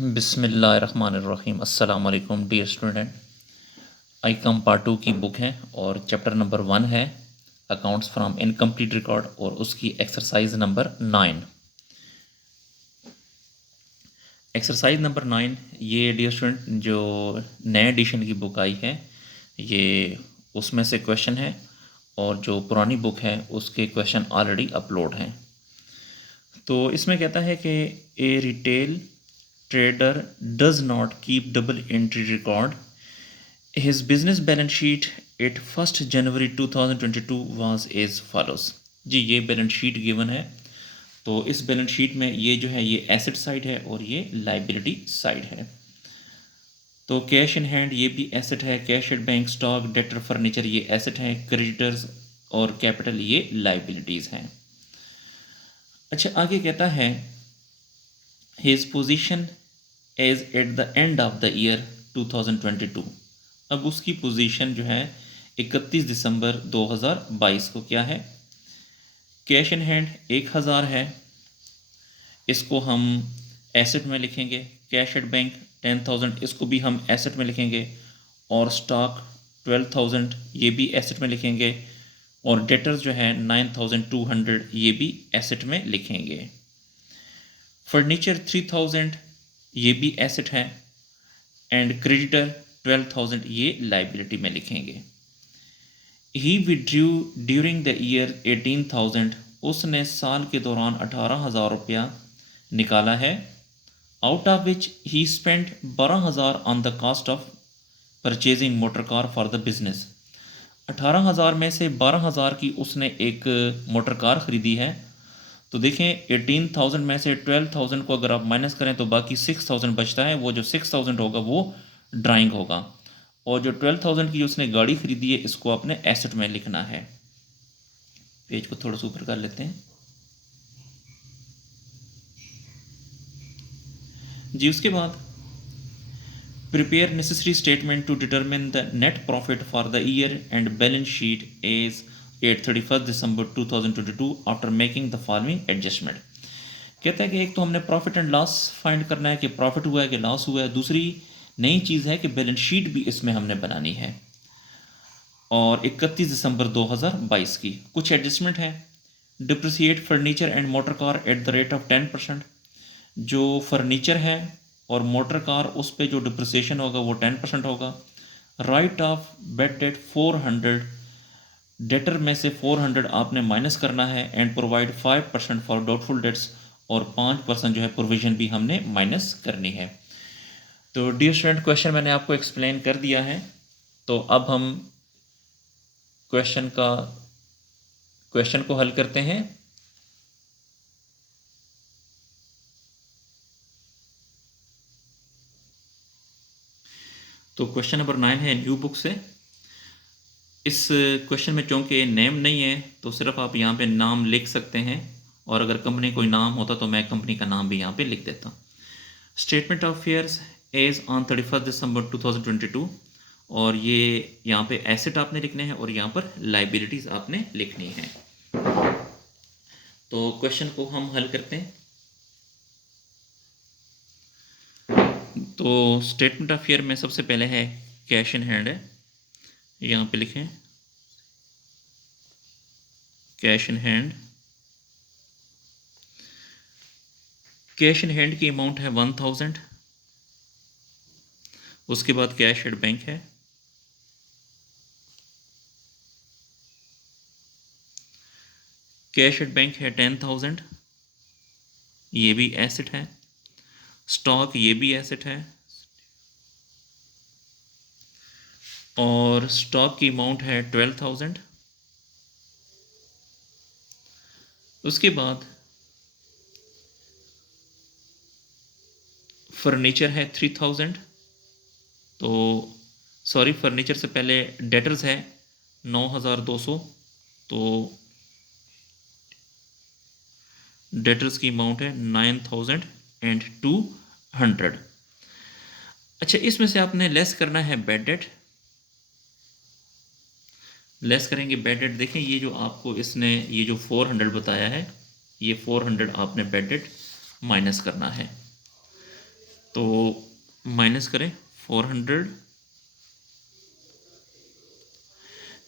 बिस्मिल्लाहिर्रहमानिर्रहीम। अस्सलाम वालेकुम डियर स्टूडेंट। आई कम पार्ट 2 की बुक है और चैप्टर नंबर 1 है अकाउंट्स फ्रॉम इनकम्प्लीट रिकॉर्ड और उसकी एक्सरसाइज नंबर 9। एक्सरसाइज नंबर 9 ये डियर स्टूडेंट जो नए एडिशन की बुक आई है ये उसमें से क्वेश्चन है और जो पुरानी बुक है उसके क्वेश्चन ऑलरेडी अपलोड हैं। तो इसमें कहता है कि a retail trader does not keep double entry record. His business balance sheet at 1st January 2022 was as follows। जी ये बैलेंस शीट गिवन है। तो इस बैलेंस शीट में ये जो है ये एसेट साइड है और ये लाइबिलिटी साइड है। तो कैश इन हैंड ये भी एसेट है, cash at bank, stock, debtor, furniture ये एसेट है, क्रेडिटर्स और कैपिटल ये लाइबिलिटीज़ हैं। अच्छा आगे कहता है his position as at the end of the year 2022। अब उसकी पोजीशन जो है 31 दिसंबर 2022 को क्या है। कैश इन हैंड 1000 है, इसको हम एसेट में लिखेंगे। कैश एट बैंक 10,000 इसको भी हम एसेट में लिखेंगे और स्टॉक 12,000 ये भी एसेट में लिखेंगे और डेटर्स जो है 9,200 ये भी एसेट में लिखेंगे। फर्नीचर 3,000 ये भी एसेट है एंड क्रेडिटर 12,000 ये लाइबिलिटी में लिखेंगे। ही विड्रू ड्यूरिंग द ईयर 18,000 उसने साल के दौरान 18,000 रुपया निकाला है। Out of which he spent 12,000 on the cost of purchasing motor car for the business. 18,000 में से 12,000 की उसने एक मोटर कार ख़रीदी है। तो देखें 18,000 में से 12,000 को अगर आप माइनस करें तो बाकी 6,000 बचता है। वो जो 6,000 होगा वो ड्राइंग होगा और जो 12,000 की उसने गाड़ी खरीदी है इसको आपने एसेट में लिखना है। पेज को थोड़ा सा ऊपर कर लेते हैं जी। उसके बाद prepare necessary statement to determine the net profit for the year and balance sheet as at 31 December 2022 after making the following adjustment. कहता है कि एक तो हमने प्रॉफिट एंड लॉस फाइंड करना है कि प्रॉफिट हुआ है कि लॉस हुआ है। दूसरी नई चीज़ है कि बैलेंस शीट भी इसमें हमने बनानी है और 31 दिसंबर 2022 की कुछ एडजस्टमेंट है। Depreciate furniture and motor car at the rate of 10%। जो फर्नीचर है और मोटर कार उस पर जो डिप्रिसिएशन होगा वो 10% होगा। Right of bed date 400 debtor में से 400 आपने माइनस करना है and provide 5% for doubtful debts और 5% जो है प्रोविजन भी हमने माइनस करनी है। तो डियर स्टूडेंट क्वेश्चन मैंने आपको एक्सप्लेन कर दिया है। तो अब हम क्वेश्चन को हल करते हैं। तो क्वेश्चन नंबर 9 है न्यू बुक से। इस क्वेश्चन में चूँकि नेम नहीं है तो सिर्फ आप यहाँ पे नाम लिख सकते हैं और अगर कंपनी कोई नाम होता तो मैं कंपनी का नाम भी यहाँ पे लिख देता। Statement of affairs as on 31 December 2022 और ये यहाँ पे एसेट आपने लिखने हैं और यहाँ पर लाइबिलिटीज़ आपने लिखनी है। तो क्वेश्चन को हम हल करते हैं। तो स्टेटमेंट ऑफ फेयर में सबसे पहले है कैश इन हैंड है, यहाँ पे लिखें cash in hand. Cash in hand की अमाउंट है 1,000। उसके बाद कैश एट बैंक है, कैश एट बैंक है 10,000 ये भी एसेट है। स्टॉक ये भी एसेट है और स्टॉक की अमाउंट है 12,000। उसके बाद फर्नीचर है 3,000। तो सॉरी फर्नीचर से पहले डेटर्स है 9,200। तो डेटर्स की अमाउंट है 9,200। अच्छा इसमें से आपने लेस करना है बेड डेट। लेस करेंगे बेड डेट। देखें ये जो आपको इसने ये जो 400 बताया है ये 400 आपने बेड डेट माइनस करना है। तो माइनस करें 400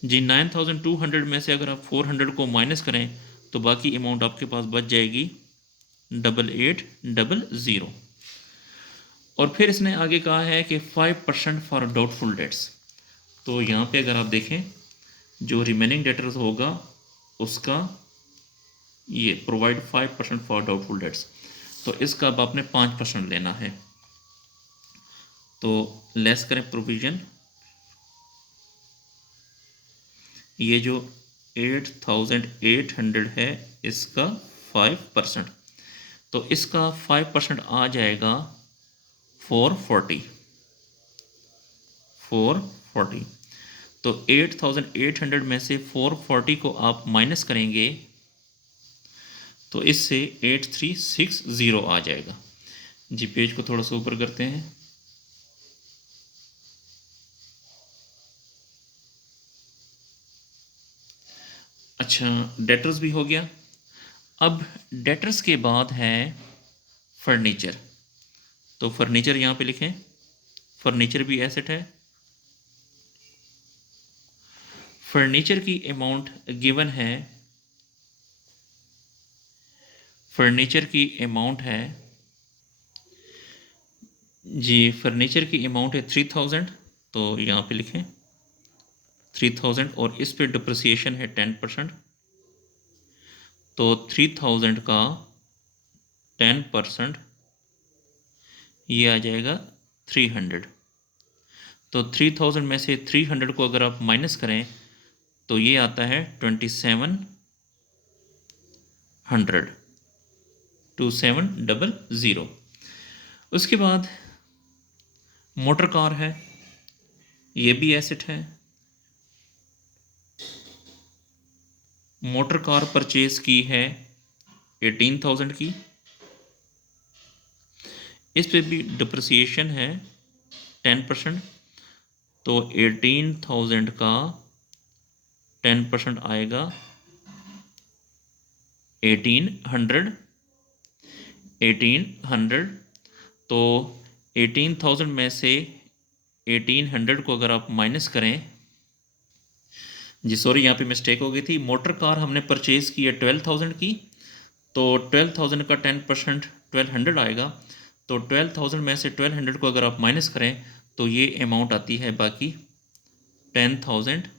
जी। 9200 में से अगर आप 400 को माइनस करें तो बाकी अमाउंट आपके पास बच जाएगी 8800। और फिर इसने आगे कहा है कि 5% फॉर डाउटफुल डेट्स। तो यहाँ पे अगर आप देखें जो रिमेनिंग डेटर्स होगा उसका ये प्रोवाइड 5% फॉर डाउटफुल डेट्स, तो इसका अब आपने 5% लेना है। तो लेस करें प्रोविजन, ये जो 8800 है इसका 5%, तो इसका 5% आ जाएगा 440। तो 8800 में से 440 को आप माइनस करेंगे तो इससे 8360 आ जाएगा जी। पेज को थोड़ा सा ऊपर करते हैं। अच्छा, डेटर्स भी हो गया। अब डेटर्स के बाद है फर्नीचर। तो फर्नीचर यहाँ पे लिखें, फर्नीचर भी एसेट है। फर्नीचर की अमाउंट गिवन है, फर्नीचर की अमाउंट है जी, फर्नीचर की अमाउंट है 3000। तो यहाँ पे लिखें 3000 और इस पे डिप्रिसिएशन है 10%। तो 3000 का 10% ये आ जाएगा 300। तो 3000 में से 300 को अगर आप माइनस करें तो ये आता है 2700। उसके बाद मोटर कार है, ये भी एसेट है। मोटर कार परचेज की है 18,000 की, इस पे भी डिप्रिसिएशन है 10%। तो 18,000 का 10% आएगा 1800। तो 18,000 में से 1800 को अगर आप माइनस करें जी, सॉरी यहाँ पे मिस्टेक हो गई थी। मोटर कार हमने परचेज़ की है 12,000 की, तो 12,000 का 10% 1200 आएगा। तो 12,000 में से 1200 को अगर आप माइनस करें तो ये अमाउंट आती है बाकी 10,000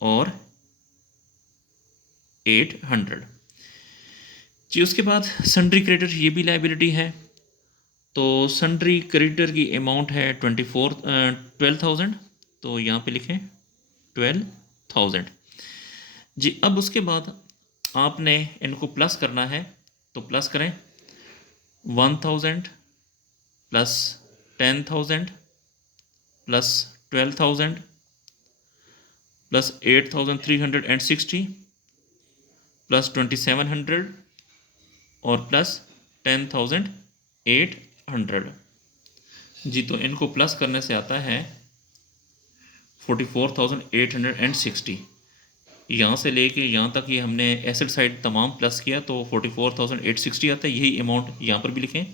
और 800 जी। उसके बाद सन्ड्री क्रेडिटर, ये भी लाइबिलिटी है। तो सन्ड्री क्रेडिटर की अमाउंट है 12,000। तो यहाँ पे लिखें 12,000 जी। अब उसके बाद आपने इनको प्लस करना है, तो प्लस करें 1000 प्लस 10,000 प्लस 12,000 प्लस 8,360 प्लस 2,700 और प्लस 10,800 जी। तो इनको प्लस करने से आता है 44,860। यहाँ से लेके यहाँ तक ये हमने एसेट साइड तमाम प्लस किया तो 44,860 आता है। यही अमाउंट यहाँ पर भी लिखें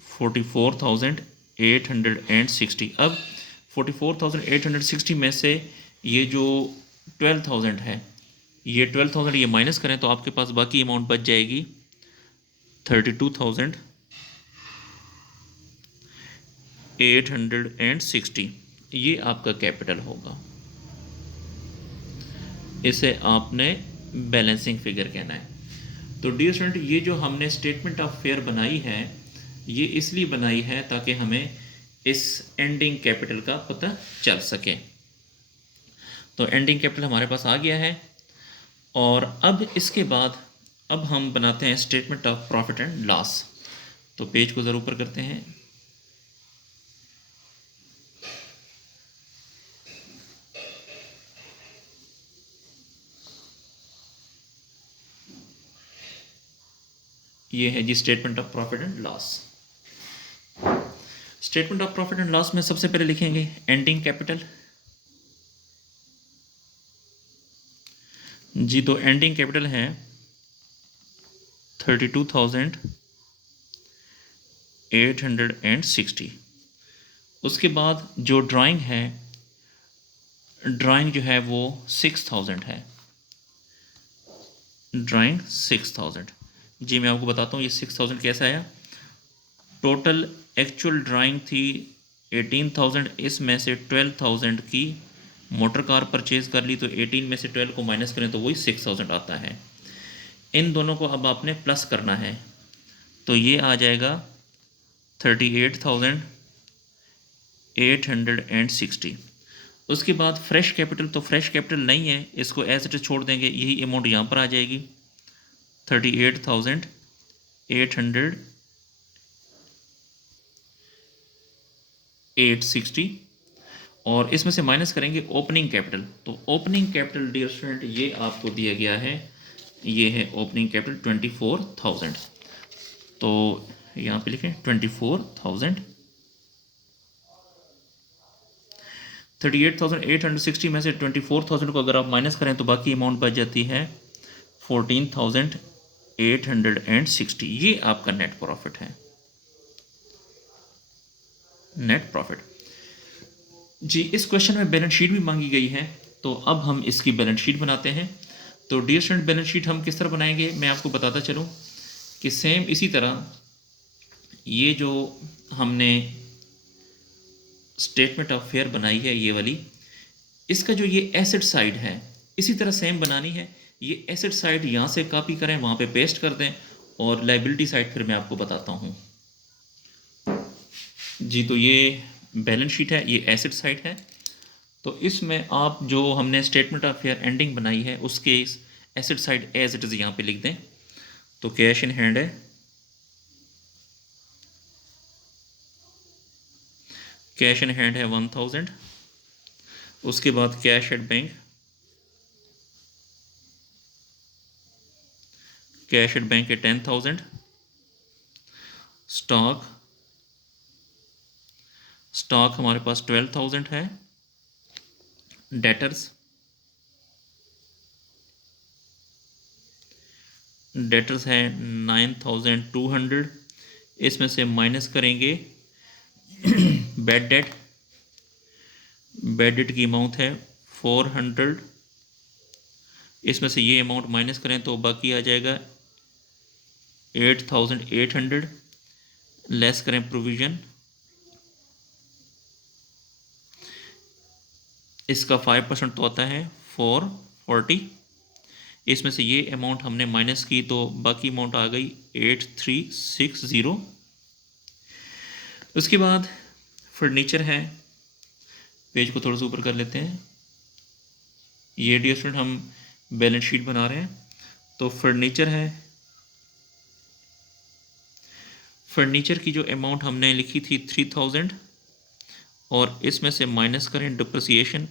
44,860। अब 44,860 में से ये जो 12,000 है, ये 12,000 ये माइनस करें तो आपके पास बाकी अमाउंट बच जाएगी 32,860। ये आपका कैपिटल होगा, इसे आपने बैलेंसिंग फिगर कहना है। तो डियर स्टूडेंट, ये जो हमने स्टेटमेंट ऑफ फेयर बनाई है ये इसलिए बनाई है ताकि हमें इस एंडिंग कैपिटल का पता चल सके। तो एंडिंग कैपिटल हमारे पास आ गया है। और अब इसके बाद अब हम बनाते हैं statement of profit and loss. तो पेज को ज़रा ऊपर करते हैं। ये है जी statement of profit and loss. Statement of profit and loss में सबसे पहले लिखेंगे एंडिंग कैपिटल जी। तो एंडिंग कैपिटल है 32,000 860। उसके बाद जो ड्राइंग है, ड्राइंग जो है वो 6000 है, ड्राइंग 6000। जी मैं आपको बताता हूँ ये 6000 कैसा आया। टोटल एक्चुअल ड्राइंग थी 18000, इसमें से 12000 की मोटर कार परचेज़ कर ली, तो 18 में से 12 को माइनस करें तो वही 6000 आता है। इन दोनों को अब आपने प्लस करना है, तो ये आ जाएगा 38,860। उसके बाद फ्रेश कैपिटल, तो फ्रेश कैपिटल नहीं है, इसको एज इट इज छोड़ देंगे, यही अमाउंट यहाँ पर आ जाएगी 38,860। और इसमें से माइनस करेंगे ओपनिंग कैपिटल। तो ओपनिंग कैपिटल डियर स्टूडेंट ये आपको दिया गया है, ये है ओपनिंग कैपिटल 24,000। तो यहाँ पे लिखें 24,000। 38,860 में से 24,000 को अगर आप माइनस करें तो बाकी अमाउंट बच जाती है 14,860। ये आपका नेट प्रॉफिट है, नेट प्रॉफिट। जी इस क्वेश्चन में बैलेंस शीट भी मांगी गई है, तो अब हम इसकी बैलेंस शीट बनाते हैं। तो डियर स्टूडेंट बैलेंस शीट हम किस तरह बनाएंगे मैं आपको बताता चलूँ कि सेम इसी तरह ये जो हमने स्टेटमेंट ऑफ फेयर बनाई है ये वाली, इसका जो ये एसेट साइड है इसी तरह सेम बनानी है। ये एसेट साइड यहाँ से कॉपी करें, वहाँ पे पेस्ट कर दें, और लाइबिलिटी साइड फिर मैं आपको बताता हूँ। जी तो ये बैलेंस शीट है, ये एसेट साइड है। तो इसमें आप जो हमने स्टेटमेंट ऑफ फेयर एंडिंग बनाई है उसके asset side as it is यहाँ पे लिख दें। तो कैश इन हैंड है, कैश इन हैंड है 1000। उसके बाद cash at bank, cash at bank है 10,000। स्टॉक, स्टॉक हमारे पास 12,000 है। डेटर्स, डेटर्स है 9,200। इसमें से माइनस करेंगे बैड डेट, बैड डेट की अमाउंट है 400। इसमें से ये अमाउंट माइनस करें तो बाकी आ जाएगा 8,800। लेस करें प्रोविज़न, इसका 5% तो आता है 440। इसमें से ये अमाउंट हमने माइनस की तो बाकी अमाउंट आ गई 8360। उसके बाद फर्नीचर है, पेज को थोड़ा सा ऊपर कर लेते हैं। ये डियर स्टूडेंट हम बैलेंस शीट बना रहे हैं। तो फर्नीचर है, फर्नीचर की जो अमाउंट हमने लिखी थी 3000, और इसमें से माइनस करें डिप्रिसिएशन।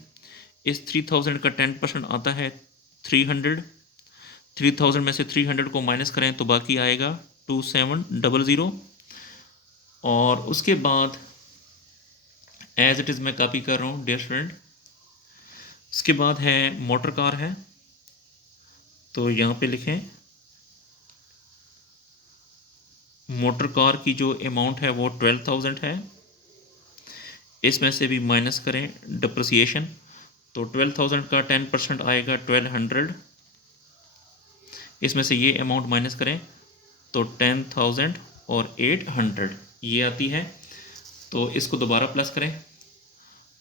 इस 3000 का 10% आता है 300। 3000 में से 300 को माइनस करें तो बाकी आएगा 2700। और उसके बाद एज इट इज़ मैं कॉपी कर रहा हूँ डियर स्टूडेंट। उसके बाद है मोटर कार है, तो यहाँ पे लिखें मोटर कार की जो अमाउंट है वो 12,000 है। इसमें से भी माइनस करें डिप्रिसिएशन, तो 12,000 का 10% आएगा 1200। इसमें से ये अमाउंट माइनस करें तो 10,000 और 800 ये आती है। तो इसको दोबारा प्लस करें,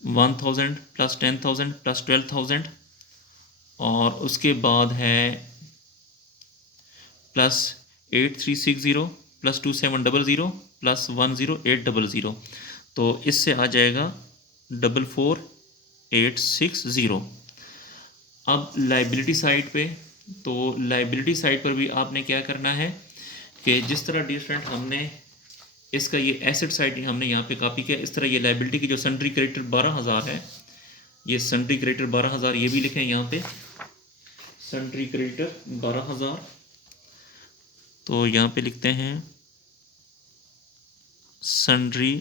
1000 प्लस 10,000 प्लस 12,000, और उसके बाद है प्लस 8360 प्लस 2700 प्लस 10800। तो इससे आ जाएगा 44860। अब लाइबिलिटी साइड पे, तो लाइबिलिटी साइड पर भी आपने क्या करना है कि जिस तरह डियर स्टूडेंट हमने इसका ये एसेट साइड हमने यहाँ पे कॉपी किया, इस तरह ये लाइबिलिटी की जो सन्ड्री क्रेडिटर 12,000 है, ये सन्ड्री क्रेडिटर 12,000 ये भी लिखें यहाँ पे, सन्ड्री क्रेडिटर 12,000। तो यहाँ पे लिखते हैं सन्ड्री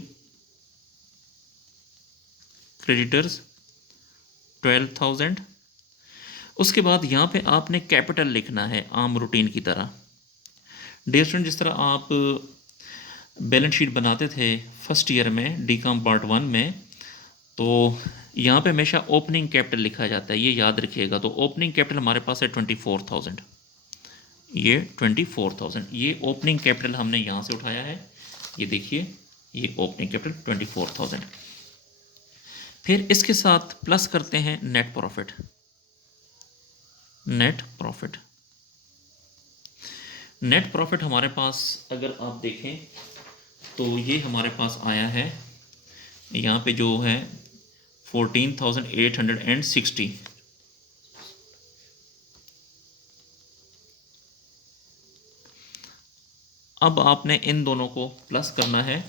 क्रेडिटर्स 12,000। उसके बाद यहाँ पे आपने कैपिटल लिखना है आम रूटीन की तरह। डियर स्टूडेंट जिस तरह आप बैलेंस शीट बनाते थे फर्स्ट ईयर में डीकॉम पार्ट 1 में, तो यहाँ पे हमेशा ओपनिंग कैपिटल लिखा जाता है, ये याद रखिएगा। तो ओपनिंग कैपिटल हमारे पास है 24,000, ये 24,000, ये ओपनिंग कैपिटल हमने यहाँ से उठाया है। ये देखिए, ये ओपनिंग कैपिटल 24,000। फिर इसके साथ प्लस करते हैं net profit. Net profit, net profit हमारे पास अगर आप देखें तो ये हमारे पास आया है यहाँ पे जो है 14,860। अब आपने इन दोनों को प्लस करना है,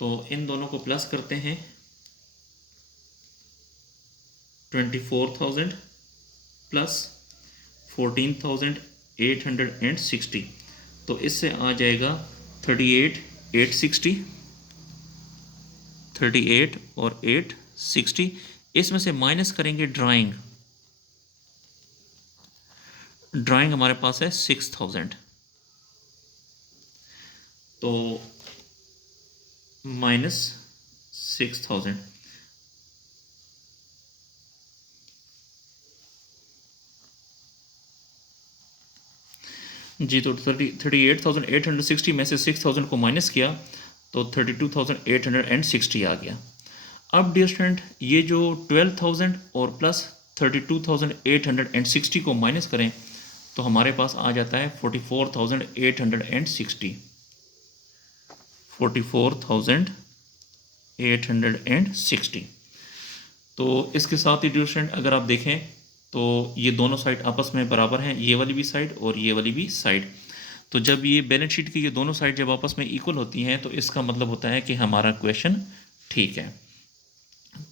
तो इन दोनों को प्लस करते हैं 24,000 प्लस 14,860, तो इससे आ जाएगा 38,860, 38 और 860। इसमें से माइनस करेंगे ड्राइंग, ड्राइंग हमारे पास है 6,000, तो माइनस 6,000। जी, तो 38,860 में से 6,000 को माइनस किया तो 32,860 आ गया। अब डियर स्टूडेंट, ये जो 12,000 और प्लस 32,860 को माइनस करें तो हमारे पास आ जाता है 44,860, 44,860। तो इसके साथ ही डियर स्टूडेंट अगर आप देखें तो ये दोनों साइड आपस में बराबर हैं, ये वाली भी साइड और ये वाली भी साइड। तो जब ये बैलेंस शीट की ये दोनों साइड जब आपस में इक्वल होती हैं तो इसका मतलब होता है कि हमारा क्वेश्चन ठीक है।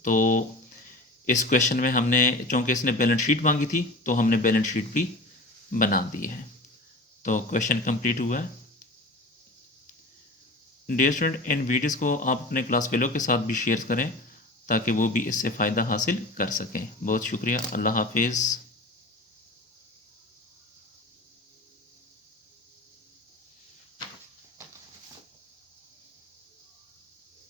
तो इस क्वेश्चन में हमने, चूँकि इसने बैलेंस शीट मांगी थी तो हमने बैलेंस शीट भी बना दी है। तो क्वेश्चन कंप्लीट हुआ है। डियर स्टूडेंट, इन वीडियोज़ को आप अपने क्लास फेलो के साथ भी शेयर करें ताकि वो भी इससे फ़ायदा हासिल कर सकें। बहुत शुक्रिया, अल्लाह हाफिज़।